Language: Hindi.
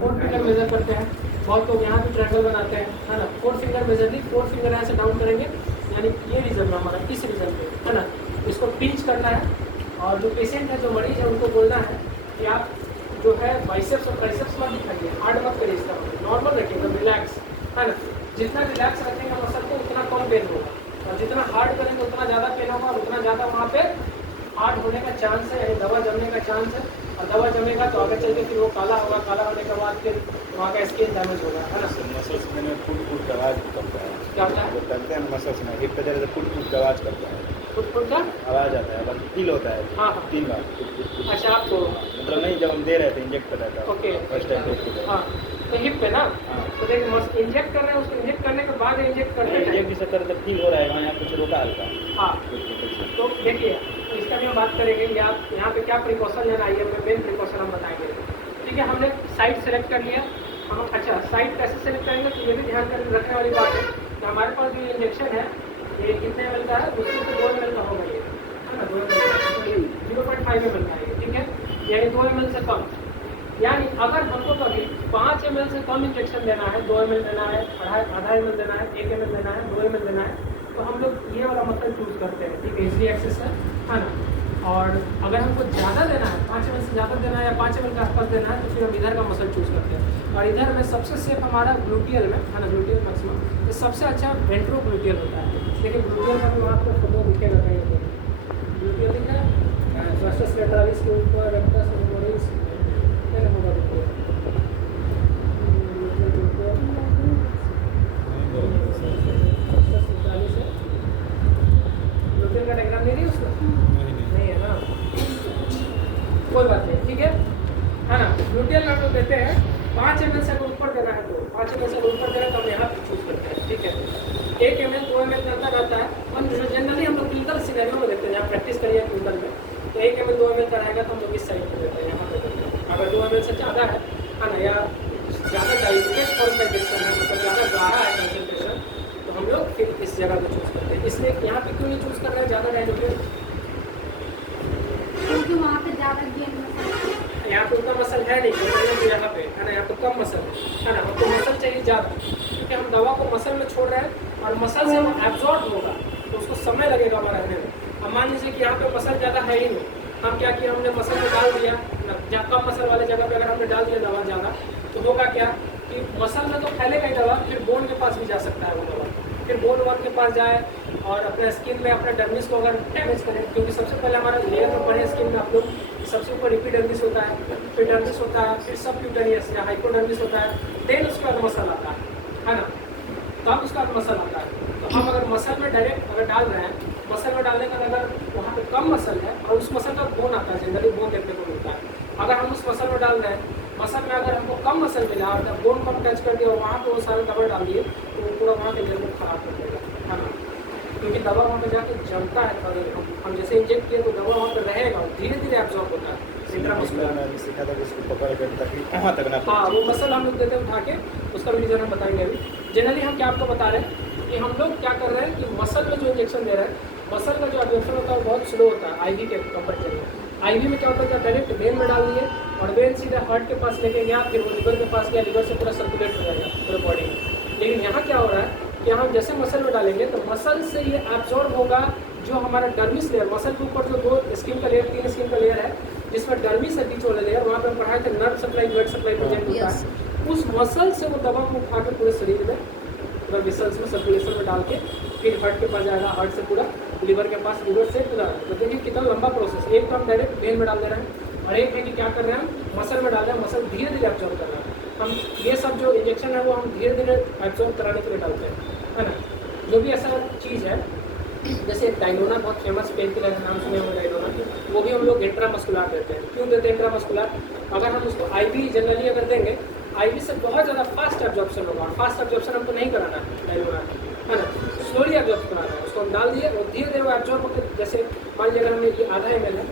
4 फिंगर मेजर करते हैं, बहुत लोग यहाँ भी ट्रायंगल बनाते हैं, है ना। 4 फिंगर मेजर नहीं, 4 फिंगर यहाँ से डाउन करेंगे, यानी ये रीजन में हमारा, इस रीजन पे, है ना। इसको पिंच करना है, और जो पेशेंट है, जो मरीज है, उनको बोलना है कि आप जो है बाइसेप्स और ट्राइसेप्स मत दिखाइए, हार्ड मत करिए, इसका नॉर्मल रखिए, मतलब रिलैक्स, है ना। जितना रिलैक्स रखेंगे मसल को उतना कम पेन होगा, और जितना हार्ड करेंगे उतना ज़्यादा पेन होगा, और उतना ज़्यादा वहाँ पे हार्ड होने का चांस है, यानी दवा जमने का चांस है। और दवा जमेगा तो आगे चल के फिर वो काला होगा, काला होने के बाद फिर वहाँ का स्किन डैमेज होगा, है ना। मसल्स में फुट फुट आवाज करता है, क्या होता है? जो करते हैं मसल्स में हिप पे जैसे फुट फुट आवाज करता है, फुट फुट का आवाज आता है, बस फील होता है। हाँ हाँ 3 बार फुट फुट फुट। अच्छा आपको मतलब नहीं, जब हम दे रहे थे इंजेक्ट कर रहा था ओके फर्स्ट टाइम। हाँ, तो हिप पे ना, हाँ। तो देखिए इंजेक्ट कर रहे हैं, उसको इंजेक्ट करने के बाद इंजेक्ट करते हैं, इंजेक्ट जैसे कर फील हो रहा है वहाँ, यहाँ कुछ रोका हल्का। हाँ। तो देखिए, तो इसका भी हम बात करेंगे, या यहाँ पे क्या प्रिकॉशन लेना है, ये मेन प्रिकॉशन हम बताएंगे। ठीक है, हमने साइट सेलेक्ट कर लिया हम। अच्छा, साइट कैसे सेलेक्ट करेंगे, तो ये भी ध्यान रखने वाली बात है कि हमारे पास जो इंजेक्शन है ये कितने ml का है, उससे तो 2 ml का होगा, ये है ना, 2 ml 0.5 ml का है, ठीक है, यानी 2 ml से कम। यानी अगर हमको कभी 5 ml से कम इंजेक्शन देना है, 2 ml देना है, आधा ml देना है, 1 ml देना है, 2 ml देना है, तो हम लोग ये वाला मसल चूज करते हैं, ठीक है, इजली एक्सेस है ना। और अगर हमको ज़्यादा देना है, 5 ml से ज़्यादा देना है, या 5 ml के आसपास देना है, तो फिर हम इधर का मसल चूज करते हैं। और इधर में सबसे सेफ हमारा ग्लूटियल में, है ना, ग्लूटियल मैक्सिमम, तो सबसे अच्छा वेंट्रो ग्लूटियल होता है। लेकिन ग्लूटियल का भी वहाँ आपको फोटो दिखेगा कहीं पे, ग्लूटियल दिख रहा है, वर्सस लेटरालिस के ऊपर रेक्टस फेमोरिस नहीं होगा ग्लूटियल। ग्लूटियल का डायग्राम नहीं है उसमें, नहीं है ना, कोई बात नहीं, ठीक है ना। ग्लूटियल में हम लोग देते हैं 5 ml से अगर ऊपर देना है, तो 5 ml से अगर ऊपर देना है तो हम यहाँ पे चूज करते हैं, ठीक है। 1 ml 2 ml करता रहता है, और जनरली हम लोग क्लिनिकल सिनेरियो में देखते हैं, जहाँ प्रैक्टिस करिए क्लिनिकल में, तो 1 ml 2 ml का रहेगा तो हम लोग इस साइड पर देते हैं, यहाँ पर देते हैं। अगर 2 ml से ज़्यादा है ना, या ज़्यादा डाइल्यूटेड फॉर्म का इंजेक्शन है, मतलब ज़्यादा गाढ़ा है कंसनट्रेशन, तो हम लोग फिर इस जगह को चूज़ करते हैं। इसलिए यहाँ पे क्यों नहीं चूज़ कर रहे हैं ज़्यादा डाइल्यूटेड, क्योंकि वहाँ पे ज़्यादा गेन यहाँ पे उतना मसल है नहीं, तो यहाँ पे है ना, यहाँ पे कम मसल है ना, हमको मसल चाहिए ज़्यादा, क्योंकि हम दवा को मसल में छोड़ रहे हैं, और मसल से वो एब्जॉर्ब होगा, तो उसको समय लगेगा हमारा रहने में। अब मान लीजिए कि यहाँ पे मसल ज़्यादा है ही नहीं, हम क्या किया, हमने मसल में डाल दिया, जहाँ कम मसल वाले जगह पे अगर हमने डाल दिया दवा ज़्यादा, तो होगा क्या कि मसल में तो फैलेगा ही दवा, फिर बोन के पास भी जा सकता है वो दवा, फिर बोन वन के पास जाए, और अपने स्किन में अपने डर्मिस को अगर डैमेज करें, क्योंकि सबसे पहले हमारा लेयर में पड़े स्किन में आप लोग, सबसे ऊपर एपिडर्मिस होता है, फिर डर्मिस होता है, फिर सबक्यूटेनियस या हाइपोडर्मिस होता है, देन उसके बाद मसल आता है ना, तब उसका मसल आता है। तो हम अगर मसल में डायरेक्ट अगर डाल रहे हैं, मसल में डालने का अगर वहाँ पे कम मसल है, और उस मसल का बोन आता है, जनरली बोन देखने को मिलता है, अगर हम उस मसल में डाल रहे हैं, मसल में अगर हमको कम मसल मिला और बोन को हम टच कर दिया और वहाँ पे वो सारे दवा डाल दिए, तो वो पूरा वहाँ के लेयर को खराब कर देगा, है ना, क्योंकि दवा वहाँ पे जाके जमता है, और हम जैसे इंजेक्ट किए तो दवा वहाँ पे रहेगा, और धीरे धीरे एब्जॉर्ब होता है इंट्रामस्कुलर। मैंने सीखा था कि इसको पकड़ कर तकलीफ वहाँ तक ना हाँ, वो मसल हम लोग देते हैं उठा के, उसका भी रीज़न हम बताएंगे अभी। जनरली हम क्या आपको बता रहे हैं कि हम लोग क्या कर रहे हैं कि मसल में जो इंजेक्शन दे रहे हैं, मसल का जो एब्जॉर्प्शन होता है वो बहुत स्लो होता है आईवी के कंपेरेटिव में। आईवी में क्या होता है, डायरेक्ट वेन में डाल दिए, और वेन सीधे हार्ट के पास लेके गया, फिर वो लिवर के पास गया, लिवर से पूरा सर्कुलेट हो जाएगा पूरे बॉडी में। लेकिन यहाँ क्या हो रहा है कि हम जैसे मसल में डालेंगे तो मसल से ये एब्जॉर्ब होगा, जो हमारा डर्मिस लेयर, मसल के ऊपर जो 2 स्किन का लेयर, 3 स्किन का लेयर है, जिसमें डर्मिस है बीच वाला लेयर, वहाँ पे हम पढ़ाए थे nerve supply blood supply present होता है, उस मसल से वो दवा को उठा के पूरे शरीर में, पूरा मिसल्स में सर्कुलेशन में डाल के फिर हार्ट के पास जाएगा, हार्ट से पूरा लिवर के पास, लिवर से पूरा। तो देखिए कितना लंबा प्रोसेस, एक तो हम डायरेक्ट वेन में डाल दे रहे हैं, और एक है कि क्या कर रहे हैं हम मसल में डाल रहे हैं, मसल धीरे धीरे एब्जॉर्ब कर रहे हैं। हम ये सब जो इंजेक्शन है वो हम धीरे धीरे एब्जॉर्ब कराने के लिए डालते हैं, है ना। जो भी ऐसा चीज़ है, जैसे डाइलोना बहुत फेमस पेन किलर है, नाम सुने होंगे डाइलोना, वो भी हम लोग इंट्रामस्कुलर देते हैं। क्यों देते हैं इंट्रामस्कुलर, अगर हम उसको आईवी जनरली अगर देंगे, आईवी से बहुत ज़्यादा फास्ट एब्जॉर्प्शन होगा, और फास्ट एब्जॉर्प्शन हमको नहीं कराना है डाइलोना, है ना, स्लोली एब्जॉर्ब कराना है। उसको हम डाल दिए और धीरे धीरे वो एब्जॉर्ब होकर, जैसे मान लीजिए अगर हमें ये आधा ml है,